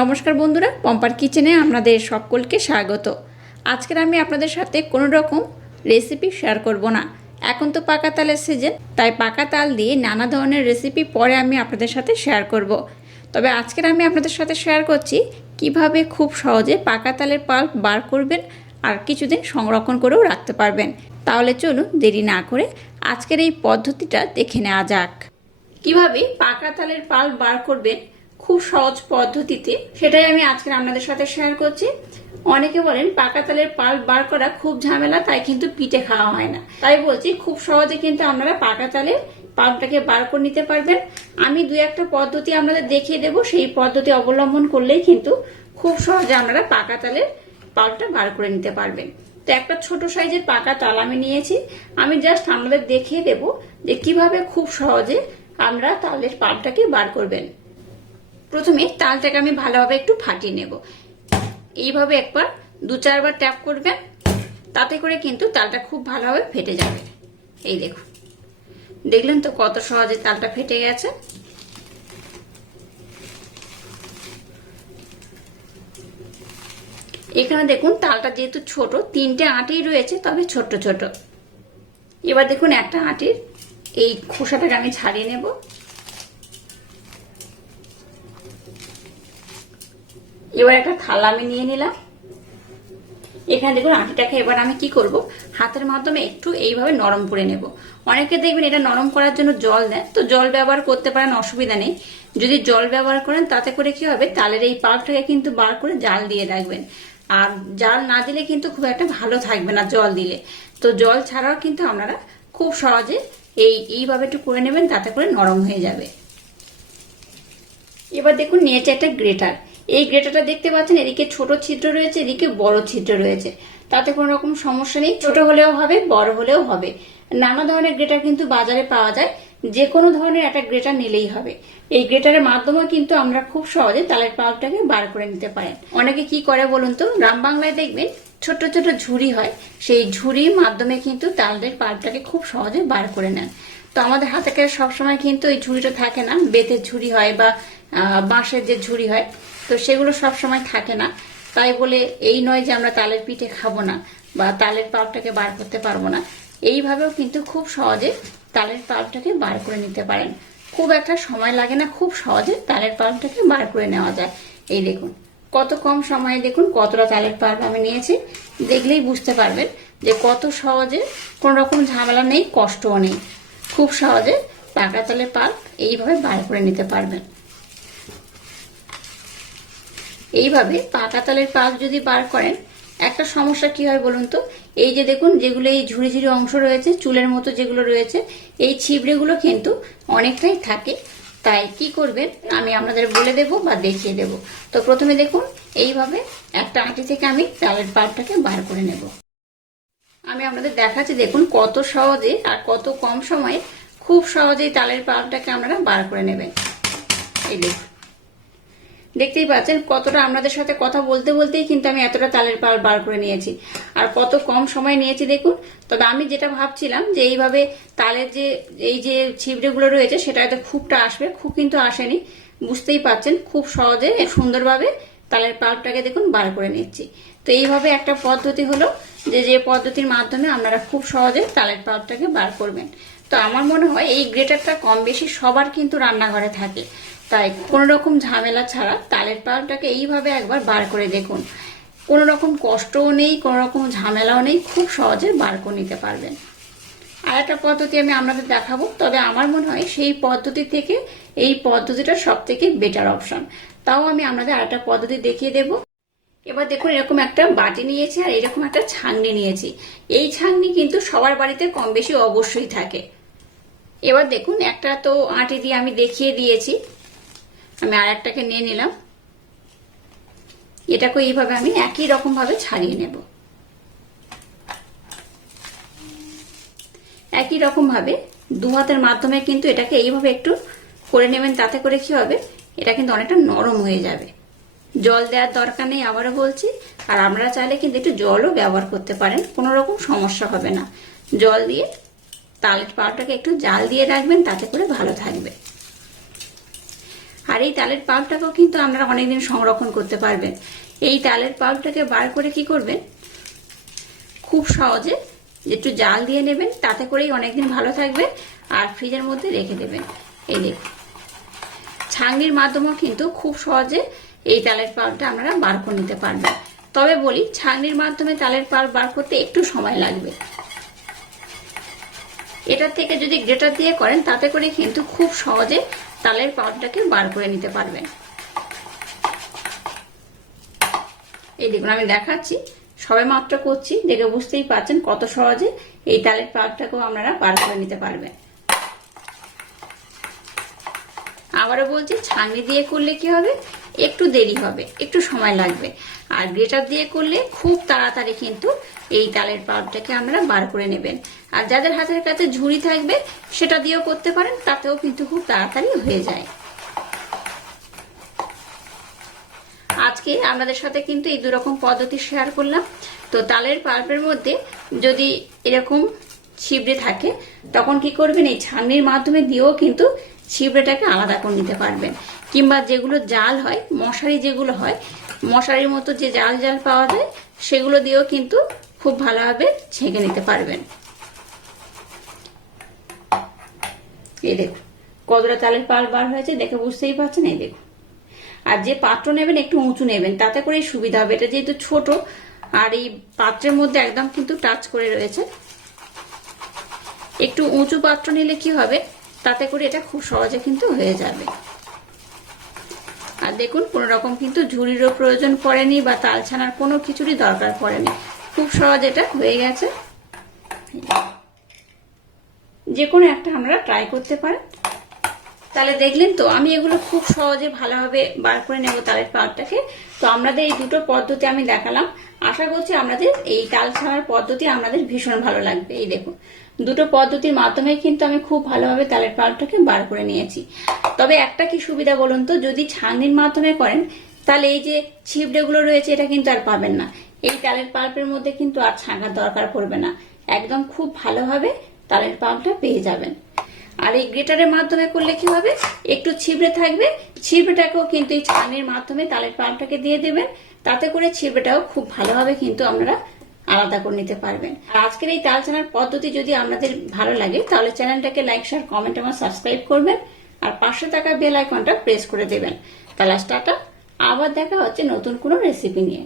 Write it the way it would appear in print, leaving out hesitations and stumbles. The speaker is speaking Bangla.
নমস্কার বন্ধুরা, পম্পার কিচেনে আপনাদের সকলকে স্বাগত। আজকের আমি আপনাদের সাথে কোনো রকম রেসিপি শেয়ার করব না। এখন তো পাকা তালের সিজন, তাই পাকা তাল দিয়ে নানা ধরনের রেসিপি পরে আমি আপনাদের সাথে শেয়ার করব। তবে আজকের আমি আপনাদের সাথে শেয়ার করছি কিভাবে খুব সহজে পাকা তালের পাল্প বার করবেন আর কিছুদিন সংরক্ষণ করেও রাখতে পারবেন। তাহলে চলুন দেরি না করে আজকের এই পদ্ধতিটা দেখে নেওয়া যাক। কিভাবে পাকা তালের পাল্প বার করবেন খুব সহজ পদ্ধতিতে, সেটাই আমি আজকে আপনাদের সাথে শেয়ার করছি। অনেকে বলেন পাকা তালের পাল্প বার করা খুব ঝামেলা, তাই কিন্তু পিঠে খাওয়া হয় না। তাই বলছি খুব সহজে কিন্তু আপনারা পাকা তালের পাল্পটাকে বার করে নিতে পারবেন। আমি দুই একটা পদ্ধতি আপনাদের দেখিয়ে দেব, সেই পদ্ধতি অবলম্বন করলেই কিন্তু খুব সহজে আপনারা পাকা তালের পাল্পটা বার করে নিতে পারবেন। তো একটা ছোট সাইজের পাকা তাল আমি নিয়েছি। আমি জাস্ট আপনাদের দেখিয়ে দেব যে কিভাবে খুব সহজে আমরা তালের পাল্পটাকে বার করবেন। প্রথমে তালটাকে আমি ভালোভাবে একটু ফাটিয়ে নেব। এইভাবে একবার দু চারবার ট্যাপ করবেন, তাতে করে কিন্তু তালটা খুব ভালোভাবে ফেটে যাবে। এই দেখুন, দেখলেন তো কত সহজে তালটা ফেটে গেছে। এখানে দেখুন তালটা যেহেতু ছোট, তিনটে আঁটি রয়েছে, তবে ছোট ছোট। এবার দেখুন একটা আঁটির এই খোসাটাকে আমি ছাড়িয়ে নেব। এবার একটা থালা আমি নিয়ে নিলাম। এখানে দেখুন আটিটাকে এবার আমি কি করব, হাতের মাধ্যমে একটু এইভাবে নরম করে নেব। অনেকে দেখবেন এটা নরম করার জন্য জল দেন, তো জল ব্যবহার করতে পারেন, অসুবিধা নেই। যদি জল ব্যবহার করেন তাতে করে কি হবে, তালের এই পাল্পটাকে কিন্তু বার করে জাল দিয়ে রাখবেন। আর জাল না দিলে কিন্তু খুব একটা ভালো থাকবে না জল দিলে। তো জল ছাড়াও কিন্তু আপনারা খুব সহজে এইভাবে একটু করে নেবেন, তাতে করে নরম হয়ে যাবে। এবার দেখুন নিয়েছে একটা গ্রেটার। এই গ্রেটারটা দেখতে পাচ্ছেন, এদিকে ছোট ছিদ্র রয়েছে, এদিকে বড় ছিদ্র রয়েছে। তাতে কোনো রকম সমস্যা নেই, ছোট হলেও হবে বড় হলেও হবে। নানা ধরনের গ্রেটার কিন্তু বাজারে পাওয়া যায়, যে কোনো ধরনের একটা গ্রেটার নিলেই হবে। এই গ্রেটারের মাধ্যমেও কিন্তু আমরা খুব সহজে তালের পাল্পটাকে বার করে নিতে পারেন। অনেকে কি করে বলুন তো, গ্রাম বাংলায় দেখবেন ছোট ছোট ঝুড়ি হয়, সেই ঝুড়ির মাধ্যমে কিন্তু তালের পাল্পটাকে খুব সহজে বার করে নেন। তো আমাদের হাতে সবসময় কিন্তু এই ঝুড়িটা থাকে না, বেতের ঝুড়ি হয় বা বাঁশের যে ঝুড়ি হয়, তো সেগুলো সব সময় থাকে না। তাই বলে এই নয় যে আমরা তালের পিঠে খাবো না বা তালের পাল্পটাকে বার করতে পারবো না। এইভাবেও কিন্তু খুব সহজে তালের পাল্পটাকে বার করে নিতে পারেন। খুব একটা সময় লাগে না, খুব সহজে তালের পাল্পটাকে বার করে নেওয়া যায়। এই দেখুন কত কম সময়ে দেখুন কতটা তালের পাল্প আমি নিয়েছি। দেখলেই বুঝতে পারবেন যে কত সহজে, কোনো রকম ঝামেলা নেই, কষ্টও নেই। খুব সহজে পাকা তালের পাল্প এইভাবে বার করে নিতে পারবেন। এইভাবে পাকা তালের পাল্প যদি বার করেন, একটা সমস্যা কি হয় বলুন তো, এই যে দেখুন যেগুলো এই ঝুড়ি ঝুড়ি অংশ রয়েছে, চুলের মতো যেগুলো রয়েছে, এই ছিবড়েগুলো কিন্তু অনেকটাই থাকে। তাই কি করবেন আমি আপনাদের বলে দেব বা দেখিয়ে দেব। তো প্রথমে দেখুন এইভাবে একটা আঁটি থেকে আমি তালের পাল্পটাকে বার করে নেব। আমি আপনাদের দেখাচ্ছি, দেখুন কত সহজে আর কত কম সময়ে খুব সহজেই তালের পাল্পটাকে আপনারা বার করে নেবেন। এই দেখুন, দেখতেই পাচ্ছেন কতটা আপনাদের সাথে কথা বলতে বলতেই কিন্তু আমি এতটা তালের পাল্প বার করে নিয়েছি, আর কত কম সময় নিয়েছি দেখুন। তবে আমি যেটা ভাবছিলাম যে এইভাবে তালের যে এই যে ছিবড়েগুলো রয়েছে সেটা হয়তো খুবটা আসবে, খুব কিন্তু আসেনি। বুঝতেই পাচ্ছেন খুব সহজে সুন্দরভাবে তালের পাল্পটাকে দেখুন বার করে নিচ্ছি। তো এইভাবে একটা পদ্ধতি হলো যে পদ্ধতির মাধ্যমে আপনারা খুব সহজে তালের পাল্পটাকে বার করবেন। তো আমার মনে হয় এই গ্রেটারটা কম বেশি সবার কিন্তু রান্নাঘরে থাকে, তাই কোনো রকম ঝামেলা ছাড়া তালের পাল্পটাকে এইভাবে একবার বার করে দেখুন। কোনো রকম কষ্টও নেই, কোনো রকম ঝামেলাও নেই, খুব সহজে বার করে নিতে পারবেন। আর একটা পদ্ধতি আমি আপনাদের দেখাবো, তবে আমার মনে হয় সেই পদ্ধতি থেকে এই পদ্ধতিটা সব থেকে বেটার অপশন। তাও আমি আপনাদের আরেকটা পদ্ধতি দেখিয়ে দেব। এবার দেখুন এরকম একটা বাটি নিয়েছি আর এরকম একটা ছাঁকনি নিয়েছি। এই ছাঁকনি কিন্তু সবার বাড়িতে কম বেশি অবশ্যই থাকে। এবার দেখুন একটা তো আঁটি দিয়ে আমি দেখিয়ে দিয়েছি, আমি আর একটাকে নিয়ে নিলাম। এটাকে এইভাবে আমি একই রকম ভাবে ছাড়িয়ে নেব। একই রকম ভাবে দু হাতের মাধ্যমে কিন্তু এটাকে এইভাবে একটু করে নেবেন, তাতে করে কি হবে, এটা কিন্তু অনেকটা নরম হয়ে যাবে। জল দেওয়ার দরকার নেই, আবারও বলছি। আর আমরা চাইলে কিন্তু একটু জলও ব্যবহার করতে পারেন, কোনো রকম সমস্যা হবে না। জল দিয়ে তালের পাল্পটাকে একটু জাল দিয়ে রাখবেন, তাতে করে ভালো থাকবে। আর এই তালের পাল্পটাকেও কিন্তু আপনারা অনেকদিন সংরক্ষণ করতে পারবেন। এই তালের পাল্পটাকে বার করে কি করবেন, খুব সহজে একটু জাল দিয়ে নেবেন, তাতে করেই অনেকদিন ভালো থাকবে। আর ফ্রিজের মধ্যে রেখে দেবেন। এই দেখুন, ছাঁকনির মাধ্যমেও কিন্তু খুব সহজে এই তালের পাল্পটা আপনারা বার করে নিতে পারবেন। তবে বলি, ছাঁকনির মাধ্যমে তালের পাল্প বার করতে একটু সময় লাগবে। এটার থেকে যদি গ্রেটার দিয়ে করেন, তাতে করে কিন্তু খুব সহজে তালের পাল্পটাকে বার করে নিতে পারবেন। এই দেখুন, আমি দেখাচ্ছি, সবে মাত্র করছি, দেখে বুঝতেই পারছেন কত সহজে এই তালের পাল্পটাকেও আপনারা বার করে নিতে পারবেন। আবারও বলছি, ছাঁকনি দিয়ে করলে কি হবে, একটু দেরি হবে, একটু সময় লাগবে। আর গ্রেটার দিয়ে করলে খুব তাড়াতাড়ি কিন্তু এই তালের পাল্পটাকে আপনারা বার করে নেবেন। আর যাদের হাতের কাছে ঝুড়ি থাকবে, সেটা দিয়েও করতে পারেন, তাতেও কিন্তু খুব তাড়াতাড়ি হয়ে যায়। আজকে আপনাদের সাথে কিন্তু এই দুরকম পদ্ধতি শেয়ার করলাম। তো তালের পাল্পের মধ্যে যদি এরকম ছিবড়ে থাকে, তখন কি করবেন, এই ছাঁকনির মাধ্যমে দিয়েও কিন্তু ছিবড়েটাকে আলাদা করে নিতে পারবেন। কিংবা যেগুলো জাল হয়, মশারি যেগুলো হয়, মশারির মতো যে জাল জাল পাওয়া যায়, সেগুলো দিয়েও কিন্তু খুব ভালোভাবে ছেঁকে নিতে পারবেন। এই দেখুন কতটা তালের পাল্প বার হয়েছে, দেখে বুঝতেই পারছেন। এই দেখুন, আর যে পাত্র নেবেন একটু উঁচু নেবেন, তাতে করে সুবিধা হবে। এটা যেহেতু ছোট, আর এই পাত্রের মধ্যে একদম কিন্তু টাচ করে রয়েছে। একটু উঁচু পাত্র নিলে কি হবে, তাতে করে এটা খুব সহজে কিন্তু হয়ে যাবে। আর দেখুন, কোনো রকম কিন্তু ঝুড়িরও প্রয়োজন পড়েনি বা তাল ছানার কোনো কিছুরই দরকার পড়েনি, খুব সহজ এটা হয়ে গেছে। যে কোনো একটা আমরা ট্রাই করতে পারেন। তাহলে দেখলেন তো, আমি এগুলো খুব সহজে ভালোভাবে বার করে নেব তালের পাল্পটাকে। তো আমাদের এই দুটো পদ্ধতি আমি দেখালাম, আশা করছি আপনাদের এই তাল ছানার পদ্ধতি আপনাদের ভীষণ ভালো লাগবে। এই দেখুন, দুটো পদ্ধতির মাধ্যমে কিন্তু আমি খুব ভালোভাবে তালের পাল্পটাকে বার করে নিয়েছি। তবে একটা কি সুবিধা বলুন তো, যদি ছাঁকনির মাধ্যমে করেন, তাহলে এই যে ছিবড়েগুলো রয়েছে, এটা কিন্তু আর পাবেন না। এই তালের পাল্পের মধ্যে কিন্তু আর ছাঁকার দরকার পড়বে না, একদম খুব ভালোভাবে তালের পাল্পটা পেয়ে যাবেন। আর এই গ্রেটারের মাধ্যমে করলে কি হবে, একটু ছিবড়ে থাকবে, ছিবড়েটাকেও কিন্তু এই ছাঁকনির মাধ্যমে তালের পাল্পটাকে দিয়ে দেবেন, তাতে করে ছিবড়েটাও খুব ভালোভাবে কিন্তু আপনারা আলাদা করে নিতে পারবেন। আর আজকের এই তাল ছানার পদ্ধতি যদি আপনাদের ভালো লাগে, তাহলে চ্যানেলটাকে লাইক, শেয়ার, কমেন্ট এবং সাবস্ক্রাইব করবেন। আর পাশে থাকা বেল আইকনটা প্রেস করে দেবেন। তাহলে টাটা, আবার দেখা হচ্ছে নতুন কোনো রেসিপি নিয়ে।